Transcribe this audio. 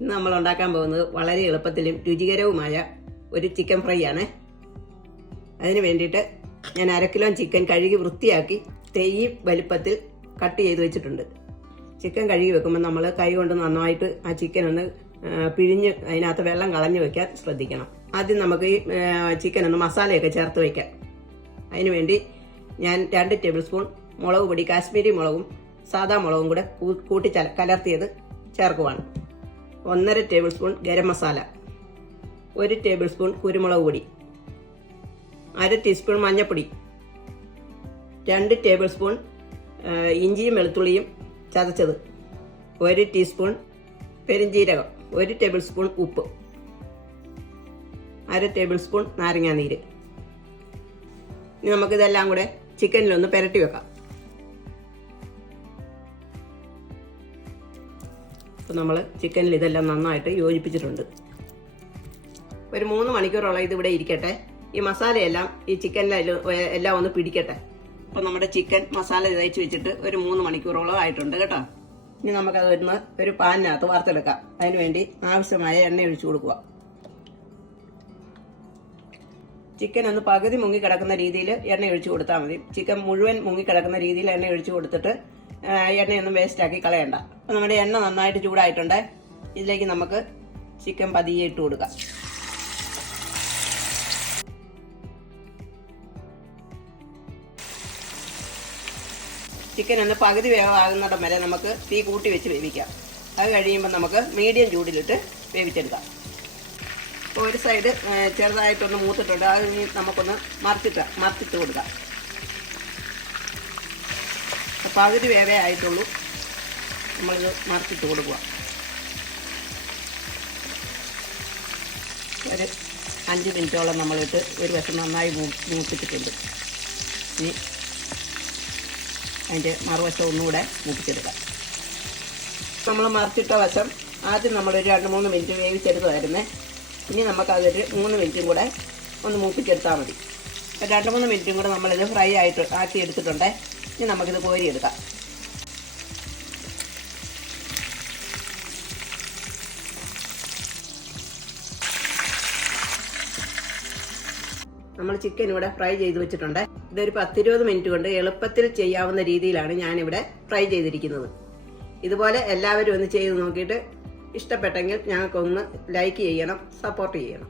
ഇന്ന് നമ്മൾ ഉണ്ടാക്കാൻ പോകുന്നത് വളരെ എളുപ്പത്തിലും രുചികരവുമായ ഒരു ചിക്കൻ ഫ്രൈ ആണ്. അതിന് വേണ്ടിയിട്ട് ഞാൻ 1/2 കിലോ ചിക്കൻ കഴുകി വൃത്തിയാക്കി ഈ വലുപ്പത്തിൽ കട്ട് ചെയ്ത് വെച്ചിട്ടുണ്ട്. ചിക്കൻ കഴുകി വെക്കുമ്പോൾ നമ്മൾ കൈ കൊണ്ട് നന്നായിട്ട് ആ ചിക്കൻ ഒന്ന് പിഴിഞ്ഞ് അതിനകത്ത് വെള്ളം കളഞ്ഞു വെക്കാൻ ശ്രദ്ധിക്കണം. ആദ്യം നമുക്ക് ഈ ചിക്കൻ ഒന്ന് മസാലയൊക്കെ ചേർത്ത് വയ്ക്കാം. അതിനുവേണ്ടി ഞാൻ 2 ടേബിൾ സ്പൂൺ മുളക് പൊടി, കാശ്മീരി മുളകും സാദാ മുളകും കൂടെ കൂട്ടി കലർത്തിയത് ചേർക്കുവാണ്. 1.5 table spoon garam masala, 1 table spoon കുരുമുളക് പൊടി, 1/2 ടീസ്പൂൺ മഞ്ഞൾപ്പൊടി, 2 ടേബിൾ സ്പൂൺ ഇഞ്ചിയും വെളുത്തുള്ളിയും ചതച്ചത്, 1 ടീസ്പൂൺ പെരിഞ്ജീരകം, 1 ടേബിൾ സ്പൂൺ ഉപ്പ്, 1/2 ടേബിൾ സ്പൂൺ നാരങ്ങാനീര്. ഇനി നമുക്കിതെല്ലാം കൂടെ ചിക്കനിലൊന്ന് പുരട്ടി വെക്കാം. അപ്പോൾ നമ്മൾ ചിക്കനിൽ ഇതെല്ലാം നന്നായിട്ട് യോജിപ്പിച്ചിട്ടുണ്ട്. ഒരു 3 മണിക്കൂറോളം ഇതിവിടെ ഇരിക്കട്ടെ. ഈ മസാലയെല്ലാം ഈ ചിക്കനിലെല്ലാം ഒന്ന് പിടിക്കട്ടെ. അപ്പോൾ നമ്മുടെ ചിക്കൻ മസാല തേച്ച് വെച്ചിട്ട് ഒരു 3 മണിക്കൂറോളം ആയിട്ടുണ്ട് കേട്ടോ. ഇനി നമുക്കത് ഒരു പാനിനകത്ത് വറുത്തെടുക്കാം. അതിനുവേണ്ടി ആവശ്യമായ എണ്ണ ഒഴിച്ചു കൊടുക്കുക. ചിക്കൻ ഒന്ന് പകുതി മുങ്ങിക്കിടക്കുന്ന രീതിയിൽ എണ്ണ ഒഴിച്ചു കൊടുത്താൽ മതി. ചിക്കൻ മുഴുവൻ മുങ്ങിക്കിടക്കുന്ന രീതിയിൽ എണ്ണ ഒഴിച്ചു കൊടുത്തിട്ട് എണ്ണയൊന്നും വേസ്റ്റാക്കി കളയണ്ട. അപ്പം നമ്മുടെ എണ്ണ നന്നായിട്ട് ചൂടായിട്ടുണ്ട്. ഇതിലേക്ക് നമുക്ക് ചിക്കൻ പതിയെ ഇട്ട് കൊടുക്കാം. ചിക്കൻ ഒന്ന് പകുതി വേവാകുന്നിടം വരെ നമുക്ക് തീ കൂട്ടി വെച്ച് വേവിക്കാം. അത് കഴിയുമ്പോൾ നമുക്ക് മീഡിയം ചൂടിലിട്ട് വേവിച്ചെടുക്കാം. അപ്പോൾ ഒരു സൈഡ് ചെറുതായിട്ടൊന്ന് മൂത്തിട്ടുണ്ട്. അത് നമുക്കൊന്ന് മറിച്ചിട്ട് കൊടുക്കാം. പകുതി വേവേ ആയിട്ടുള്ളൂ. നമ്മളിത് മറിച്ചിട്ട് കൊടുക്കുക. ഒരു 5 മിനിറ്റോളം നമ്മളിട്ട് ഒരു വശം നന്നായി മൂപ്പിച്ചിട്ടുണ്ട്. ഇനി അതിൻ്റെ മറുവശം ഒന്നുകൂടെ മൂപ്പിച്ചെടുക്കാം. നമ്മൾ മറിച്ചിട്ട വശം ആദ്യം നമ്മളൊരു 2-3 മിനിറ്റ് വേവിച്ചെടുത്തതായിരുന്നേ. ഇനി നമുക്കതൊരു 3 മിനിറ്റും കൂടെ ഒന്ന് മൂപ്പിച്ചെടുത്താൽ മതി. 2-3 മിനിറ്റും കൂടെ നമ്മളിത് ഫ്രൈ ആക്കി എടുത്തിട്ടുണ്ട്. ഇനി നമുക്കിത് കോരിയെടുക്കാം. നമ്മൾ ചിക്കൻ ഇവിടെ ഫ്രൈ ചെയ്ത് വെച്ചിട്ടുണ്ട്. ഇതൊരു 10-20 മിനിറ്റ് കൊണ്ട് എളുപ്പത്തിൽ ചെയ്യാവുന്ന രീതിയിലാണ് ഞാനിവിടെ ഫ്രൈ ചെയ്തിരിക്കുന്നത്. ഇതുപോലെ എല്ലാവരും ഒന്ന് ചെയ്ത് നോക്കിയിട്ട് ഇഷ്ടപ്പെട്ടെങ്കിൽ ഞങ്ങൾക്കൊന്ന് ലൈക്ക് ചെയ്യണം, സപ്പോർട്ട് ചെയ്യണം.